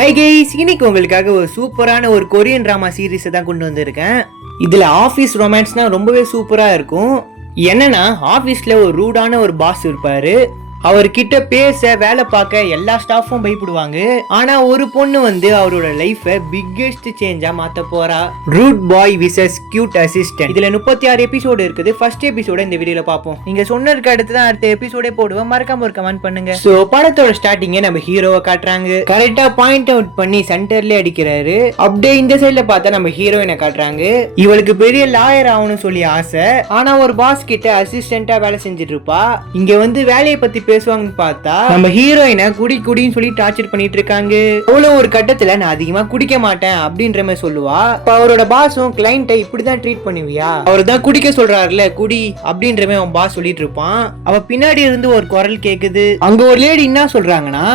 Hi guys, இன்னைக்கு உங்களுக்காக ஒரு சூப்பரான ஒரு கொரியன் டிராமா சீரீஸை தான் கொண்டு வந்திருக்கேன். இதில் ஆஃபீஸ் ரொமான்ஸ்னா ரொம்பவே சூப்பராக இருக்கும். என்னன்னா, ஆஃபீஸில் ஒரு ரூடான ஒரு பாஸ் இருப்பாரு. அவர்கிட்ட பேச வேலை பார்க்க எல்லா ஸ்டாஃபும் பயப்படுவாங்க. ஆனா ஒரு பொண்ணு அவரோட லைஃபை பிக்கெஸ்ட் சேஞ்சா மாத்த போறா. ரூட் பாய் விசஸ் கியூட் அசிஸ்டன்ட். இதுல 36 எபிசோடு இருக்குது. ஃபர்ஸ்ட் எபிசோட இந்த வீடியோல பார்ப்போம். நீங்க சொன்னதுக்கு அடுத்து தான் அடுத்த எபிசோடே போடுவேன். மறக்காம ஒரு கமெண்ட் பண்ணுங்க. சோ படத்தோட ஸ்டார்டிங்கே நம்ம ஹீரோவை காட்டுறாங்க. கரெக்டா பாயிண்ட் அவுட் பண்ணி சென்டர்லயே அடிக்கிறாரு. அப்படியே இந்த சைட்ல பார்த்தா நம்ம ஹீரோயினை காட்டுறாங்க. இவளுக்கு பெரிய லாயர் ஆகணும்னு சொல்லி ஆசை. ஆனா ஒரு பாஸ் கிட்ட அசிஸ்டன்டா வேலை செஞ்சுட்டு இருப்பா. இங்க வேலையை பத்தி பேசுவாங்கன்னு பார்த்தா நம்ம ஹீரோயினை குடின்னு சொல்லி டார்ச்சர் பண்ணிட்டு இருக்காங்க. அவ்வளவு ஒரு கட்டத்துல நான் அதிகமா குடிக்க மாட்டேன் அப்படின்ற மாதிரி சொல்லுவா. அவரோட பாஸும் கிளைண்ட்டை இப்படிதான் ட்ரீட் பண்ணுவியா, அவர் தான் குடிக்க சொல்றாருல குடி அப்படின்ற மாதிரி அவன் பாஸ் சொல்லிட்டு இருப்பான். அவ பின்னாடி இருந்து ஒரு குரல் கேக்குது. அங்க ஒரு லேடி என்ன சொல்றாங்கன்னா,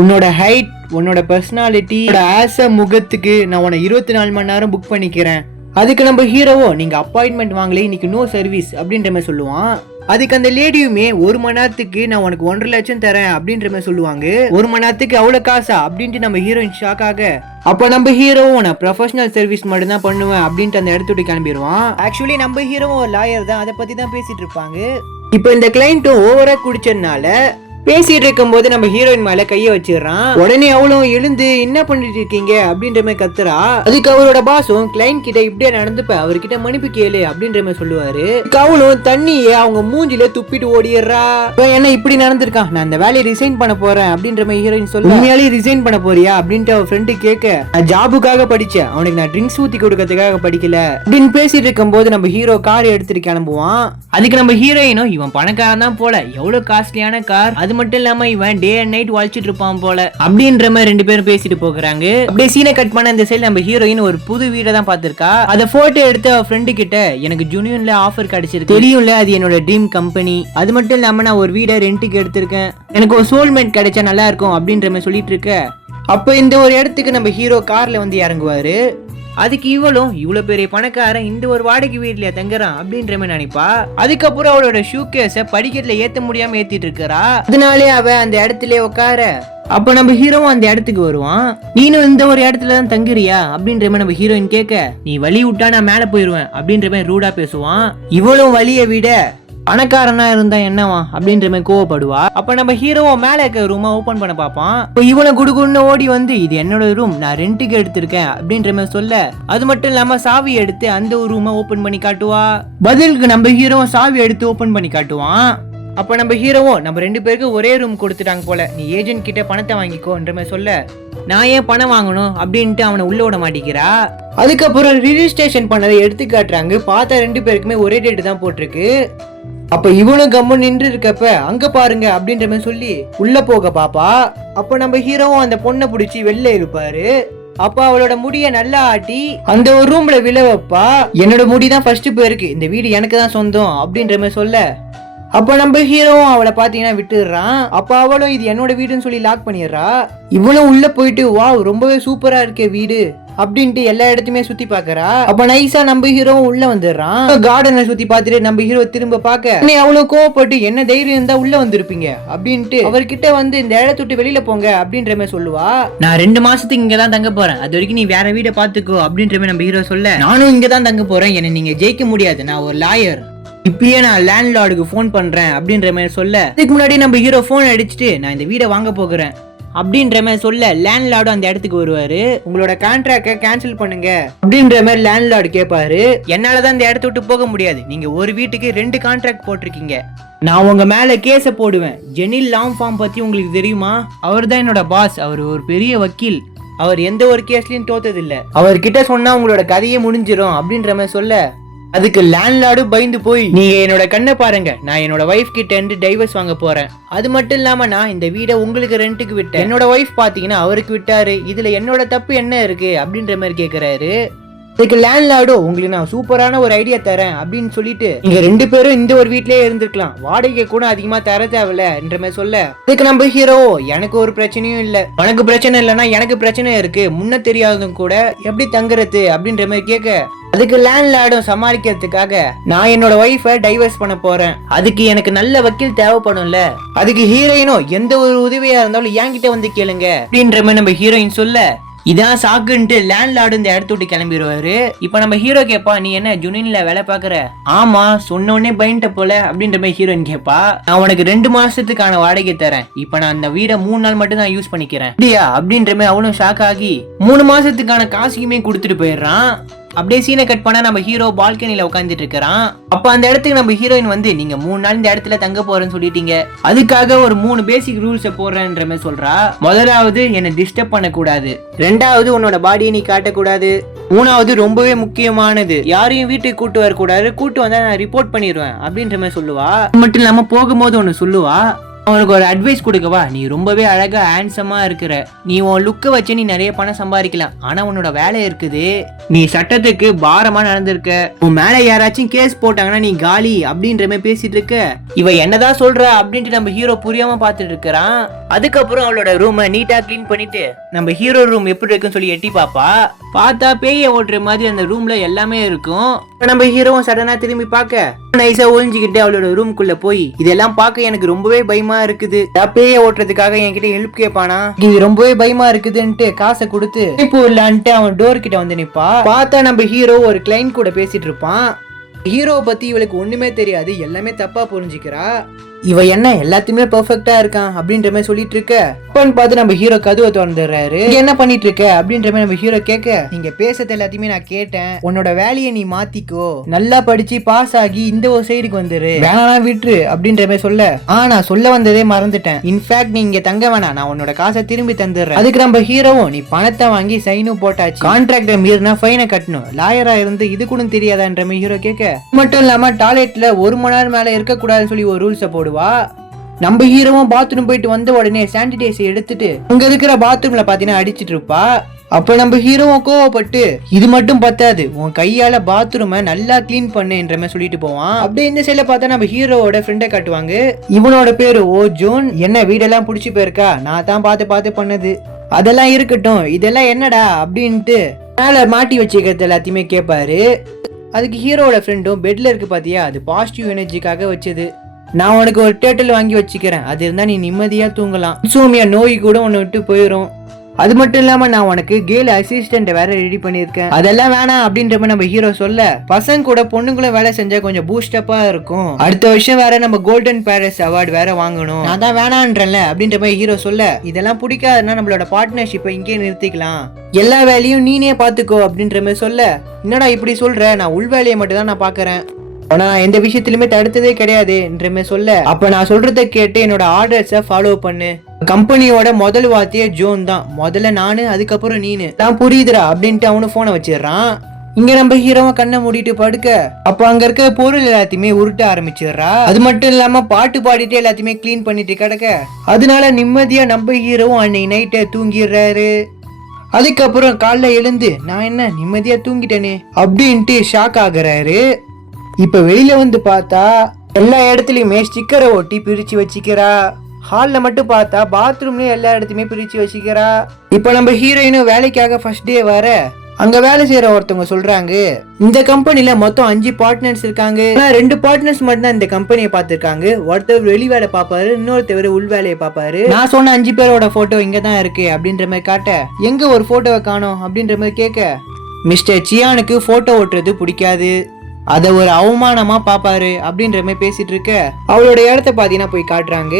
உன்னோட ஹைட், உன்னோட பர்சனாலிட்டி, ஆசை முகத்துக்கு நான் உன்னை 24 மணி நேரம் புக் பண்ணிக்கிறேன். அதுக்கு நம்ம ஹீரோவோ நீங்க அப்பாயின்மெண்ட் வாங்கல, இன்னைக்கு நோ சர்வீஸ் அப்படின்ற மாதிரி சொல்லுவான். அதுக்கு அந்த லேடியுமே 1 மணி நேரத்துக்கு நான் உனக்கு 1.5 லட்சம் தரேன் அப்படின்ற மாதிரி சொல்லுவாங்க. 1 மணி நேரத்துக்கு அவ்வளவு காசா அப்படின்ட்டு நம்ம ஹீரோயின் ஷாக் ஆக, அப்ப நம்ம ஹீரோவும் நான் ப்ரொஃபஷனல் சர்வீஸ் மட்டும் தான் பண்ணுவேன் அப்படின்ட்டு அந்த இடத்துக்கு கிளம்பிடுவான். ஆக்சுவலி நம்ம ஹீரோவும் லாயர் தான், அதை பத்தி தான் பேசிட்டு இருப்பாங்க. இப்ப இந்த கிளைண்ட்டும் ஓவரா குடிச்சதுனால பேசிட்டு இருக்கும் போது நம்ம ஹீரோயின் மேல கைய வச்சிடறான். உடனே அவளும் எழுந்து என்ன பண்ணிட்டு இருக்கீங்க அப்படின்ற மாதிரி கத்துறா. அதுக்கு அவரோட பாஸும் கிளைண்ட் கிட்ட இப்படியே நடந்துப்ப, அவர்கிட்ட மன்னிப்பு கேளு அப்படின்ற மாதிரி சொல்லுவாரு. அவளும் தண்ணியை அவங்க மூஞ்சில துப்பிட்டு ஓடிடுறா. என்ன இப்படி நடந்திருக்கான், நான் இந்த வேலையை ரிசைன் பண்ண போறேன் அப்படின்ற மாதிரி ஹீரோயின் சொல்ல, உண்மையாலே ரிசைன் பண்ண போறியா அப்படின்ட்டு அவ ஃப்ரெண்டு கேட்க, நான் ஜாபுக்காக படிச்சேன், அவனுக்கு நான் ட்ரிங்க்ஸ் ஊத்தி கொடுக்கறதுக்காக படிக்கல அப்படின்னு பேசிட்டு இருக்கும் போது நம்ம ஹீரோ கார் எடுத்துட்டு கிளம்புவான். அதுக்கு நம்ம ஹீரோயினும் இவன் பணக்காரன் தான் போல, எவ்வளவு காஸ்ட்லியான கார், அது மட்டும் இல்லாம இவன் டே அண்ட் நைட் வாழ்ச்சிட்டு இருப்பான் போல அப்படின்ற மாதிரி 2 பேரும் பேசிட்டு போகிறாங்க. அப்படியே சீனை கட் பண்ண இந்த சைடு நம்ம ஹீரோயின் ஒரு புது வீடை தான் பாத்திருக்கா. அத போட்டோ எடுத்து அவ ஃப்ரெண்டு கிட்ட, எனக்கு ஜூனியன்ல ஆஃபர் கிடைச்சிருக்கு, தெரியும்ல அது என்னோட ட்ரீம் கம்பெனி, அது மட்டும் இல்லாம நான் ஒரு வீடை ரெண்டுக்கு எடுத்திருக்கேன், எனக்கு ஒரு சோல்மேட் கிடைச்சா நல்லா இருக்கும் அப்படின்ற மாதிரி சொல்லிட்டு இருக்க. அப்ப இந்த ஒரு இடத்துக்கு நம்ம ஹீரோ கார்ல இறங்குவாரு. அதுக்கு இவளும் இவ்வளவு பெரிய பணக்காரன் இந்த ஒரு வாடகை வீட்லயா தங்குறான் அப்படின்ற மாதிரி நினைப்பா. அதுக்கப்புறம் அவளோட ஷூ கேஸ படிக்கட்டுல ஏத்த முடியாம ஏத்திட்டு இருக்கா. அதனாலே அவ அந்த இடத்துல உட்கார. அப்ப நம்ம ஹீரோவும் அந்த இடத்துக்கு வருவான். நீனும் இந்த ஒரு இடத்துல தான் தங்குறியா அப்படின்ற மாதிரி நம்ம ஹீரோயின் கேட்க, நீ வழி விட்டா நான் மேல போயிருவேன் அப்படின்ற மாதிரி ரூடா பேசுவான். இவளும் வழியை விட பணக்காரனா இருந்தா என்னவா அப்படின்ற மாதிரி கோவப்படுவா. அப்ப நம்ம ஹீரோவோ மேல இருக்க ரூமா ஓபன் பண்ண பாப்பான். இவனை குடுகுன்னு ஓடி வந்து, இது என்னோட ரூம், நான் ரெண்டுக்கு எடுத்திருக்கேன் அப்படின்ற மாதிரி சொல்ல, அது மட்டும் இல்லாம சாவி எடுத்து அந்த ஒரு ரூமை ஓபன் பண்ணி காட்டுவா. பதிலுக்கு நம்ம ஹீரோவும் சாவி எடுத்து ஓபன் பண்ணி காட்டுவான். அப்ப நம்ம ஹீரோவும் நம்ம 2 பேருக்கு ஒரே ரூம் கொடுத்துட்டாங்க போல, நீ ஏஜென்ட் கிட்ட பணத்தை வாங்கிக்கோன்ற மாதிரி சொல்ல, நான் ஏன் பணம் வாங்கணும் அப்படின்ட்டு அவனை உள்ள விட மாட்டேங்கிறா. அதுக்கப்புறம் ரிஜிஸ்ட்ரேஷன் பண்ணதை எடுத்து காட்டுறாங்க. பார்த்தா 2 பேருக்குமே ஒரே டேட் தான் போட்டிருக்கு. அப்ப இவனும் கம்மு நின்று இருக்கப்ப, அங்க பாருங்க அப்படின்ற மாதிரி சொல்லி உள்ள போக பாப்பா. அப்ப நம்ம ஹீரோவும் அந்த பொண்ணை பிடிச்சி வெளில இருப்பாரு. அப்ப அவளோட முடிய நல்லா ஆட்டி அந்த ஒரு ரூம்ல விழ வைப்பா. என்னோட முடிதான் ஃபர்ஸ்ட் போயிருக்கு, இந்த வீடு எனக்கு தான் சொந்தம் அப்படின்ற மாதிரி சொல்ல, அப்ப நம்ம ஹீரோவும் அவளை பாத்தீங்கன்னா விட்டுடுறான். அப்ப அவளும் இது என்னோட வீடுன்னு சொல்லி லாக் பண்ணிடுறா. இவளும் உள்ள போயிட்டு, வாவ் ரொம்பவே சூப்பரா இருக்கே வீடு அப்படின்ட்டு எல்லா இடத்துமே சுத்தி பாக்குறா. அப்ப நைஸா நம்ம ஹீரோ உள்ள வந்துடுறான். கார்டனை சுத்தி பாத்துட்டு நம்ம ஹீரோ திரும்ப பாக்க, அவ்வளவு கோவப்பட்டு என்ன தைரியம் இருந்தா உள்ள வந்திருப்பீங்க அப்படின்ட்டு அவர்கிட்ட இந்த இடத்த விட்டு வெளியில போங்க அப்படின்ற மாதிரி சொல்லுவா. நான் 2 மாசத்துக்கு இங்கதான் தங்க போறேன், அது வரைக்கும் நீ வேற வீட பாத்துக்கோ அப்படின்ற மாதிரி நம்ம ஹீரோ சொல்ல, நானும் இங்கதான் தங்க போறேன், என்ன நீங்க ஜெயிக்க முடியாது, நான் ஒரு லாயர், இப்பயே நான் லேண்ட்லார்டுக்கு போன் பண்றேன் அப்படின்ற மாதிரி சொல்ல, இதுக்கு முன்னாடி நம்ம ஹீரோ போன் அடிச்சுட்டு நான் இந்த வீடை வாங்க போகிறேன் அப்படின்ற மாதிரி சொல்ல, லேண்ட்லார்டும் அந்த இடத்துக்கு வருவாரு. உங்களோட கான்ட்ராக்டை கேன்சல் பண்ணுங்க அப்படின்ற மாதிரி லேண்ட்லார்டு கேட்பாரு. என்னாலதான் இந்த இடத்த விட்டு போக முடியாது, நீங்க ஒரு வீட்டுக்கு 2 கான்ட்ராக்ட் போட்டிருக்கீங்க, நான் உங்க மேல கேஸ போடுவேன். ஜெனில் லாம் ஃபார்ம் பத்தி உங்களுக்கு தெரியுமா, அவர் தான் என்னோட பாஸ், அவர் ஒரு பெரிய வக்கீல், அவர் எந்த ஒரு கேஸ்லயும் தோத்ததில்லை, அவர்கிட்ட சொன்னா உங்களோட கதையே முடிஞ்சிடும் அப்படின்ற மாதிரி சொல்ல, அதுக்கு லேண்ட்லார்டு பயந்து போய், நீங்க என்னோட கண்ணை பாருங்க, நான் என்னோட வைஃப் கிட்ட இருந்து டைவர்ஸ் வாங்க போறேன், அது மட்டும் இல்லாம நான் இந்த வீடை உங்களுக்கு ரெண்டுக்கு விட்டேன், என்னோட வைஃப் பாத்தீங்கன்னா அவருக்கு விட்டாரு, இதுல என்னோட தப்பு என்ன இருக்கு அப்படின்ற மாதிரி கேக்குறாரு. அதுக்கு லேண்ட்லார்டு, உங்களுக்கு நான் சூப்பரான ஒரு ஐடியா தரேன் அப்படின்னு சொல்லிட்டு, நீங்க 2 பேரும் இந்த ஒரு வீட்லயே இருந்திருக்கலாம், வாடகை கூட அதிகமா தர தேவையில்ல என்ற மாதிரி சொல்ல, அதுக்கு நம்ம ஹீரோ, எனக்கு ஒரு பிரச்சனையும் இல்ல, உனக்கு பிரச்சனை இல்லைன்னா எனக்கு பிரச்சனை இருக்கு, முன்ன தெரியாததும் கூட எப்படி தங்குறது அப்படின்ற மாதிரி கேட்க, அதுக்கு லேண்ட்லார்டும் சமாளிக்கிறதுக்காக நான் என்னோட ஒய்ஃபை டைவர்ஸ் பண்ண போறேன், அதுக்கு எனக்கு நல்ல வக்கீல் தேவைப்படும்ல, அதுக்கு ஹீரோயினும் எந்த ஒரு உதவியா இருந்தாலும் என்கிட்ட வந்து கேளுங்க அப்படின்ற மாதிரி நம்ம ஹீரோயின் சொல்ல இதான் சாக்குன்ட்டு லேண்ட்லார்டு இந்த இடத்த விட்டு கிளம்பிடுவாரு. இப்ப நம்ம ஹீரோ கேப்பா, நீ என்ன ஜுனின்ல வேலை பாக்குற? ஆமா, சொன்ன உடனே பயன்ட்ட போல அப்படின்ற மாதிரி ஹீரோயின் கேப்பா. நான் உனக்கு 2 மாசத்துக்கான வாடகை தரேன், இப்ப நான் அந்த வீடை 3 நாள் மட்டும் தான் யூஸ் பண்ணிக்கிறேன் அப்படியா அப்படின்ற மாதிரி அவனும் ஷாக் ஆகி 3 மாசத்துக்கான காசுக்குமே கொடுத்துட்டு போயிடுறான். அப்படியே சீனை கட் பண்ணா நம்ம ஹீரோ பால்கனில உட்காந்துட்டு இருக்கிறான். அப்ப அந்த இடத்துக்கு நம்ம ஹீரோயின் வந்து, நீங்க 3 நாள் இந்த இடத்துல தங்க போறேன்னு சொல்லிட்டீங்க, அதுக்காக ஒரு 3 பேசிக் ரூல்ஸ் போடுறேன்ற மாதிரி சொல்றா. முதலாவது, என்ன டிஸ்டர்ப் பண்ண கூடாது. 2வது, உன்னோட பாடியை நீ காட்டக்கூடாது. 3வது, ரொம்பவே முக்கியமானது, யாரையும் வீட்டுக்கு கூட்டு வரக்கூடாது, கூட்டு வந்தா நான் ரிப்போர்ட் பண்ணிடுவேன் அப்படின்ற மாதிரி சொல்லுவா. மட்டும் இல்லாம போகும்போது ஒன்னு சொல்லுவா, அவனுக்கு ஒரு அட்வைஸ் கொடுக்கவா, நீ ரொம்பவே அழகா ஹேண்ட்ஸமா இருக்கிற, நீ உன் லுக்க வச்சு நீ நிறைய பணம் சம்பாதிக்கலாம், ஆனா உன்னோட வேலை இருக்குது, நீ சட்டத்துக்கு பாரமா நடந்திருக்க, உன் மேல யாராச்சும் கேஸ் போட்டாங்கன்னா நீ காலி அப்படின்ற மாதிரி பேசிட்டு இருக்க. இவ என்னதான் சொல்ற அப்படின்ட்டு நம்ம ஹீரோ புரியாம பாத்துட்டு இருக்கிறான். அதுக்கப்புறம் அவளோட ரூமை நீட்டா கிளீன் பண்ணிட்டு நம்ம ஹீரோ ரூம் எப்படி இருக்குன்னு சொல்லி எட்டி பாப்பா. பார்த்தா பேய ஓட்டுற மாதிரி அந்த ரூம்ல எல்லாமே இருக்கும். நம்ம ஹீரோவும் சடனா திரும்பி பார்க்க நைஸா ஒளிஞ்சுக்கிட்டு அவளோட ரூம்குள்ள போய், இதெல்லாம் பார்க்க எனக்கு ரொம்பவே பயமா இருக்குது, பேய ஓட்டுறதுக்காக என்கிட்ட ஹெல்ப் கேட்பானா, இது ரொம்பவே பயமா இருக்குதுன்ட்டு காசை கொடுத்து இப்போ இல்லன்ட்டு அவன் டோர் கிட்ட வந்து நிப்பா. பார்த்தா நம்ம ஹீரோ ஒரு கிளைண்ட் கூட பேசிட்டு இருப்பான். ஹீரோ பத்தி இவளுக்கு ஒண்ணுமே தெரியாது, எல்லாமே தப்பா புரிஞ்சுக்கிறா. இவ என்ன எல்லாத்தையுமே பெர்ஃபெக்ட்டா இருக்கான் அப்படின்ற மாதிரி சொல்லிட்டு இருக்க. அப்பன்னு பார்த்து நம்ம ஹீரோ கதவை திறந்துடுறாரு. என்ன பண்ணிட்டு இருக்க அப்படின்ற மாதிரி நம்ம ஹீரோ கேட்க, நீங்க பேசுறது எல்லாத்தையுமே நான் கேட்டேன், உன்னோட வேலையை நீ மாத்திக்கோ, நல்லா படிச்சு பாஸ் ஆகி இந்த ஒரு சைடுக்கு வந்துரு, வேணாம் விட்டுரு அப்படின்ற மாதிரி சொல்ல, நான் சொல்ல வந்ததே மறந்துட்டேன், இன்ஃபேக்ட் நீ இங்க தங்க வேணாம், நான் உன்னோட காசை திரும்பி தந்துடுறேன். அதுக்கு நம்ம ஹீரோவும், நீ பணத்தை வாங்கி சைனும் போட்டாச்சு, கான்ட்ராக்டை மீறினா ஃபைனை கட்டணும், லாயரா இருந்து இது கூட தெரியாதான்ற மாதிரி ஹீரோ கேட்க, மட்டும் இல்லாம டாய்லெட்ல 1 மணி நேரம் மேல இருக்க கூடாதுன்னு சொல்லி ஒரு ரூல்ஸை போடுவா. நம்ம ஹீரோவும் பாத்ரூம் போயிட்டு வந்த உடனே சானிடைசர் எடுத்துட்டு அங்க இருக்கிற பாத்ரூம்ல பாத்தீங்கன்னா அடிச்சிட்டு இருப்பா. அப்ப நம்ம ஹீரோவும் கோவப்பட்டு, இது மட்டும் பத்தாது, உன் கையால பாத்ரூமை நல்லா கிளீன் பண்ணுன்ற மாதிரி சொல்லிட்டு போவான். அப்படியே இந்த சைட்ல பார்த்தா நம்ம ஹீரோவோட ஃப்ரெண்டை காட்டுவாங்க. இவனோட பேரு ஓ ஜோன். என்ன வீடெல்லாம் புடிச்சு போயிருக்கா, நான் தான் பார்த்து பண்ணது, அதெல்லாம் இருக்கட்டும், இதெல்லாம் என்னடா அப்படின்ட்டு மேல மாட்டி வச்சுக்கிறது எல்லாத்தையுமே கேட்பாரு. அதுக்கு ஹீரோவோட ஃப்ரெண்டும், பெட்ல இருக்கு பாத்தியா, அது பாசிட்டிவ் எனர்ஜிக்காக வச்சது, நான் உனக்கு ஒரு டேட்டில் வாங்கி வச்சுக்கிறேன், அது இருந்தா நீ நிம்மதியா தூங்கலாம், இன்சோமியா நோய் கூட உன்னை விட்டு போயிடும், அது மட்டும் இல்லாம நான் உனக்கு கேர்ள் அசிஸ்டன்ட் வேற ரெடி பண்ணிருக்கேன், அதெல்லாம் வேணாம் அப்படின்ற மாதிரி நம்ம ஹீரோ சொல்ல, பசங்க கூட பொண்ணுங்களும் வேலை செஞ்சா கொஞ்சம் பூஸ்டப்பா இருக்கும், அடுத்த வருஷம் வேற நம்ம கோல்டன் பேரஸ் அவார்டு வேற வாங்கணும், நான் தான் வேணான்றல அப்படின்ற மாதிரி ஹீரோ சொல்ல, இதெல்லாம் பிடிக்காதுன்னா நம்மளோட பார்ட்னர்ஷிப்பை இங்கே நிறுத்திக்கலாம், எல்லா வேலையும் நீனே பாத்துக்கோ அப்படின்ற மாதிரி சொல்ல, என்னடா இப்படி சொல்ற, நான் உள் வேலையை மட்டும் தான் நான் பாக்குறேன், ஆனா நான் எந்த விஷயத்திலுமே தடுத்ததே கிடையாது என்ற சொல்ல, அப்ப நான் சொல்றத கேட்டு என்னோட ஆர்டர்ஸை ஃபாலோ பண்ணு, கம்பெனியோட முதல் வார்த்தையே ஜோன் தான், முதல்ல நானு அதுக்கப்புறம் நீனு, நான் புரியுதுரா அப்படின்ட்டு அவனு போனை வச்சிடறான். இங்க நம்ம ஹீரோவை கண்ணை மூடிட்டு படுக்க, அப்ப அங்க இருக்க பொருள் எல்லாத்தையுமே உருட்ட ஆரம்பிச்சிடுறா. அது மட்டும் இல்லாம பாட்டு பாடிட்டு எல்லாத்தையுமே கிளீன் பண்ணிட்டு கிடக்க, அதனால நிம்மதியா நம்ம ஹீரோவும் அன்னைக்கு நைட்டை தூங்கிடுறாரு. அதுக்கப்புறம் காலைல எழுந்து, நான் என்ன நிம்மதியா தூங்கிட்டேனே அப்படின்ட்டு ஷாக் ஆகுறாரு. இப்ப வெளியில வந்து பார்த்தா எல்லா இடத்துலயுமே ஸ்டிக்கரை ஒட்டி பிரிச்சு வச்சுக்கிறா. ஹால்ல மட்டும் பார்த்தா பாத்ரூம்லயும் எல்லா இடத்தையுமே பிரிச்சு வச்சுக்கிறா. இப்ப நம்ம ஹீரோயினும் வேலைக்காக ஃபர்ஸ்ட் டே வர, அங்க வேலை செய்யற ஒருத்தவங்க சொல்றாங்க, இந்த கம்பெனில மொத்தம் 5 பார்ட்னர்ஸ் இருக்காங்க, 2 பார்ட்னர்ஸ் மட்டும் தான் இந்த கம்பெனியை பார்த்திருக்காங்க, ஒருத்தர் வெளி வேலை பாப்பாரு, இன்னொருத்தவர் உள் வேலையை பாப்பாரு, நான் சொன்ன 5 பேரோட போட்டோ இங்க தான் இருக்கு அப்படின்ற மாதிரி காட்ட, எங்க ஒரு போட்டோவை காணோம் அப்படின்ற மாதிரி கேட்க, மிஸ்டர் சியானுக்கு போட்டோ ஓட்டுறது பிடிக்காது, அத ஒரு அவமானமா பாப்பாரு அப்படின்ற மாதிரி பேசிட்டு இருக்க, அவளோட இடத்த பாத்தீங்கன்னா போய் காட்டுறாங்க.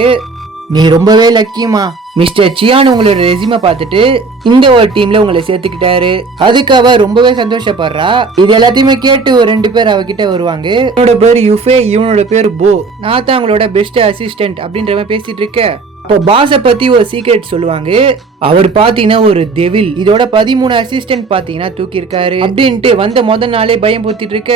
நீ ரொம்பவே லக்கியமா, மிஸ்டர் சியான் உங்களோட ரெசியூமை பார்த்துட்டு இந்த ஒரு டீம்ல உங்களை சேர்த்துக்கிட்டாரு, அதுக்கு அவ ரொம்பவே சந்தோஷப்படுறா. இது எல்லாத்தையுமே கேட்டு ஒரு 2 பேர் அவகிட்ட வருவாங்க. இவனோட பேரு யுஃபே, இவனோட பேரு போ, நான் தான் உங்களோட பெஸ்ட் அசிஸ்டன்ட் அப்படின்ற மாதிரி பேசிட்டு இருக்க, அப்போ பாஸை பத்தி ஒரு சீக்ரெட் சொல்லுவாங்க. அவர் பாத்தீங்கன்னா ஒரு டெவில், இதோட 13 அசிஸ்டன்ட் பாத்தீங்கன்னா தூக்கி இருக்காரு அப்படின்ட்டு வந்த முதல் நாளே பயம் பொத்திட்டு இருக்க,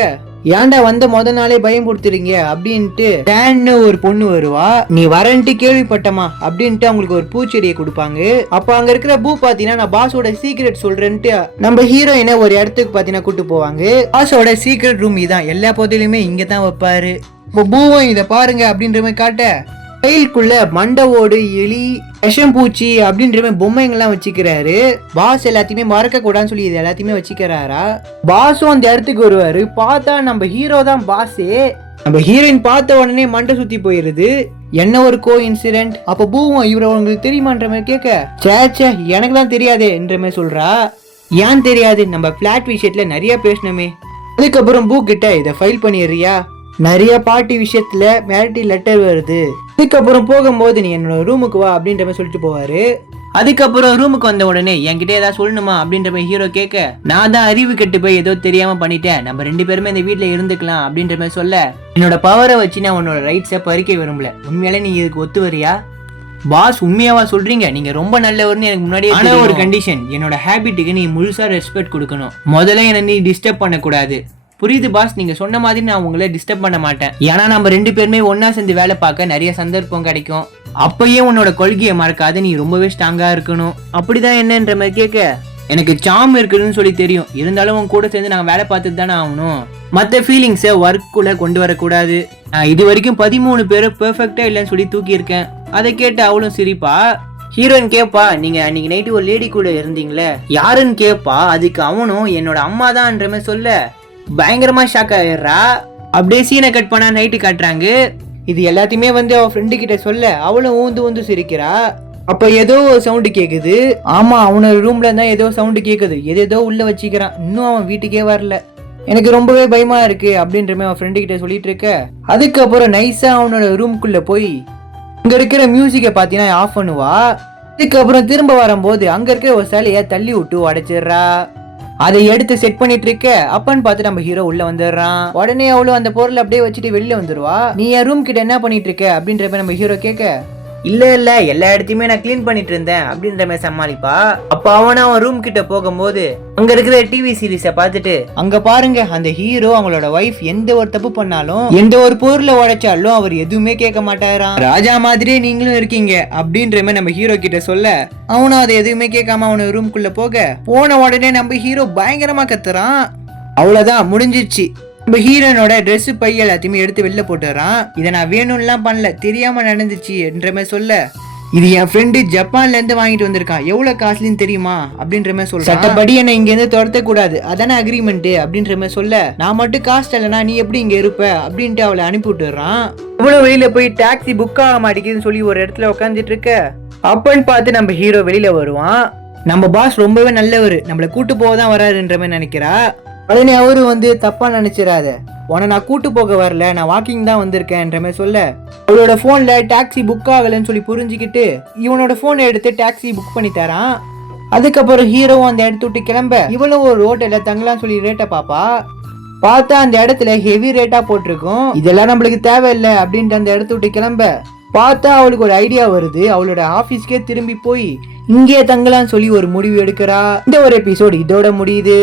ஏன்டா வந்த முதல் நாளே பயம் கொடுத்துறீங்க அப்படின்ட்டு டேன்னு ஒரு பொண்ணு வருவா. நீ வரன்ட்டு கேள்விப்பட்டமா அப்படின்ட்டு அவங்களுக்கு ஒரு பூச்செடியை கொடுப்பாங்க. அப்ப அங்க இருக்கிற பூ பாத்தீங்கன்னா நான் பாஸோட சீக்ரெட் சொல்றேன்ட்டு நம்ம ஹீரோயினை ஒரு இடத்துக்கு பாத்தீங்கன்னா கூட்டு போவாங்க. பாஸோட சீக்ரெட் ரூம் இதான், எல்லா பொருளையுமே இங்க தான் வைப்பாரு. இப்போ பூவும் இதை பாருங்க அப்படின்ற மாதிரி காட்ட, ஃபைலுக்குள்ள மண்டை ஓடு, எலி, விஷம்பூச்சி அப்படின்ற மாதிரி பொம்மைங்கெல்லாம் வச்சுக்கிறாரு. பாஸ் எல்லாத்தையுமே மறக்க கூடாதுன்னு சொல்லி இது எல்லாத்தையுமே வச்சுக்கிறாரா. பாஸும் அந்த இடத்துக்கு வருவாரு. பார்த்தா நம்ம ஹீரோ தான் பாஸே. நம்ம ஹீரோயின் பார்த்த உடனே மண்டை சுத்தி போயிருது. என்ன ஒரு கோ இன்சிடென்ட். அப்ப பூவும் இவரை உங்களுக்கு தெரியுமான்ற மாதிரி கேட்க, சேச்சே எனக்கு தான் தெரியாதே என்ற மாதிரி சொல்றா. ஏன் தெரியாது, நம்ம பிளாட் விஷயத்துல நிறைய பேசணுமே. அதுக்கப்புறம் பூ கிட்ட இதை ஃபைல் பண்ணிடுறியா, நிறைய பார்ட்டி விஷயத்துல மேரிட்டி லெட்டர் வருது. அதுக்கப்புறம் போகும்போது நீ என்னோட ரூமுக்கு வா அப்படின்ற மாதிரி சொல்லிட்டு போவாரு. அதுக்கப்புறம் ரூமுக்கு வந்த உடனே என்கிட்ட ஏதாவது சொல்லணுமா அப்படின்ற மாதிரி ஹீரோ கேட்க, நான் தான் அறிவு கெட்டு போய் ஏதோ தெரியாம பண்ணிட்டேன், நம்ம 2 பேருமே இந்த வீட்டுல இருந்துக்கலாம் அப்படின்ற மாதிரி சொல்ல, என்னோட பவரை வச்சு நான் உன்னோட ரைட்ஸை பறிக்க விரும்பல, உண்மையாலே நீ இதுக்கு ஒத்து வரியா? பாஸ் உண்மையாவா சொல்றீங்க, நீங்க ரொம்ப நல்லவர்னு எனக்கு முன்னாடியே. ஆனா ஒரு கண்டிஷன், என்னோட ஹேபிட்டுக்கு நீ முழுசா ரெஸ்பெக்ட் கொடுக்கணும். முதல்ல என்ன நீ டிஸ்டர்ப் பண்ண கூடாது. புரியுது பாஸ், நீங்க சொன்ன மாதிரி நான் உங்களை டிஸ்டர்ப் பண்ண மாட்டேன். ஏன்னா நம்ம 2 பேருமே ஒன்னா சேர்ந்து வேலை பார்க்க நிறைய சந்தர்ப்பம் கிடைக்கும். அப்பயே உன்னோட கொள்கையை மறக்காது, நீ ரொம்பவே ஸ்ட்ராங்கா இருக்கணும். அப்படிதான் என்னன்ற மாதிரி கேட்க, எனக்கு சாம் இருக்குன்னு சொல்லி தெரியும், இருந்தாலும் உன் கூட சேர்ந்து நாங்க வேலை பார்த்துட்டு தானே ஆகணும். மற்ற ஃபீலிங்ஸை ஒர்க்குள்ள கொண்டு வரக்கூடாது. நான் இது வரைக்கும் 13 பேரை பெர்ஃபெக்டா இல்லைன்னு சொல்லி தூக்கி இருக்கேன். அதை கேட்டு அவளும் சிரிப்பா. ஹீரோயின் கேப்பா, நீங்க அன்னைக்கு நைட்டு ஒரு லேடி கூட இருந்தீங்களே யாருன்னு கேப்பா. அதுக்கு அவனும் என்னோட அம்மா தான்ன்ற மாதிரி சொல்ல, பயங்கரமா ஷாக் ஆயிடுறா. அப்படியே சீனை கட் பண்ணா நைட்டு காட்டுறாங்க. இது எல்லாத்தையுமே அவ ஃப்ரெண்டு கிட்ட சொல்ல, அவளும் ஊந்து ஊந்து சிரிக்கிறா. அப்ப ஏதோ ஒரு சவுண்டு கேக்குது. ஆமா, அவனோட ரூம்ல தான் ஏதோ சவுண்டு கேக்குது. ஏதோ உள்ள வச்சுக்கிறான். இன்னும் அவன் வீட்டுக்கே வரல. எனக்கு ரொம்பவே பயமா இருக்கு அப்படின்ற மாதிரி அவன் ஃப்ரெண்டு கிட்ட சொல்லிட்டு இருக்க. அதுக்கப்புறம் நைஸா அவனோட ரூம்குள்ள போய் அங்க இருக்கிற மியூசிக்கை பாத்தீங்கன்னா ஆஃப் பண்ணுவா. அதுக்கப்புறம் திரும்ப வரும்போது அங்க இருக்கிற ஒரு சிலையை தள்ளி விட்டு உடைச்சிடுறா. அதை எடுத்து செட் பண்ணிட்டு இருக்க. அப்பன்னு பார்த்து நம்ம ஹீரோ உள்ள வந்துடுறான். உடனே அவளும் அந்த பொருளை அப்படியே வச்சுட்டு வெளில வந்துருவா. நீ என் ரூம் கிட்ட என்ன பண்ணிட்டு இருக்க அப்படின்ற மாதிரி நம்ம ஹீரோ கேட்க, இல்ல எல்லா இடத்தையுமே நான் கிளீன் பண்ணிட்டு இருந்தேன் அப்படின்ற மாதிரி சமாளிப்பா. அப்ப அவன் ரூம் கிட்ட போகும்போது அங்க இருக்கிற டிவி சீரிஸை பார்த்துட்டு, அங்க பாருங்க அந்த ஹீரோ அவங்களோட வைஃப் எந்த ஒரு தப்பு பண்ணாலும் எந்த ஒரு பொருளை உடைச்சாலும் அவர் எதுவுமே கேட்க மாட்டாராம். ராஜா மாதிரியே நீங்களும் இருக்கீங்க அப்படின்ற மாதிரி நம்ம ஹீரோ கிட்ட சொல்ல, அவனும் அதை எதுவுமே கேட்காம அவனோட ரூம்குள்ள போன உடனே நம்ம ஹீரோ பயங்கரமா கத்துறான். அவ்வளவுதான், முடிஞ்சிச்சு. நம்ம ஹீரோனோட ட்ரெஸ் பை எல்லாத்தையுமே எடுத்து வெளில போட்டுறான். இதை நான் வேணும்லாம் பண்ணல, தெரியாம நடந்துச்சு என்ற மாதிரி சொல்ல, இது என் ஃப்ரெண்டு ஜப்பான்ல இருந்து வாங்கிட்டு வந்திருக்கான், எவ்வளவு காஸ்ட்லின்னு தெரியுமா அப்படின்ற மாதிரி சொல்ல, சட்டப்படி என்ன இங்க இருந்து துரத்த கூடாது, அதானே அக்ரிமெண்ட் அப்படின்ற மாதிரி சொல்ல, நான் மட்டும் காஸ்ட் இல்லைனா நீ எப்படி இங்க இருப்ப அப்படின்ட்டு அவளை அனுப்பி விட்டுறான். இவ்வளவு வெளியில போய் டாக்ஸி புக் ஆக மாட்டேங்குதுன்னு சொல்லி ஒரு இடத்துல உட்காந்துட்டு இருக்க. அப்பன்னு பார்த்து நம்ம ஹீரோ வெளியில வருவான். நம்ம பாஸ் ரொம்பவே நல்லவர், நம்மளை கூட்டு போகதான் வராருன்ற மாதிரி நினைக்கிறா. உடனே அவரு தப்பா நினைச்சிடாத, உன நான் கூட்டு போக வரல, நான் வாக்கிங் தான் வந்திருக்கேன்ற மாதிரி சொல்ல, அவளோட போன்ல டாக்ஸி புக் ஆகலன்னு சொல்லி புரிஞ்சுக்கிட்டு இவனோட போனை எடுத்து டாக்ஸி புக் பண்ணி தரான். அதுக்கப்புறம் ஹீரோவும் அந்த இடத்த விட்டு கிளம்ப, இவளும் ஒரு ஹோட்டல்ல தங்கலாம் சொல்லி ரேட்டை பாப்பா. பார்த்தா அந்த இடத்துல ஹெவி ரேட்டா போட்டிருக்கும். இதெல்லாம் நம்மளுக்கு தேவையில்லை அப்படின்ட்டு அந்த இடத்த விட்டு கிளம்ப, பார்த்தா அவளுக்கு ஒரு ஐடியா வருது. அவளோட ஆபீஸ்க்கே திரும்பி போய் இங்கே தங்கலான்னு சொல்லி ஒரு முடிவு எடுக்கிறா. இந்த ஒரு எபிசோடு இதோட முடியுது.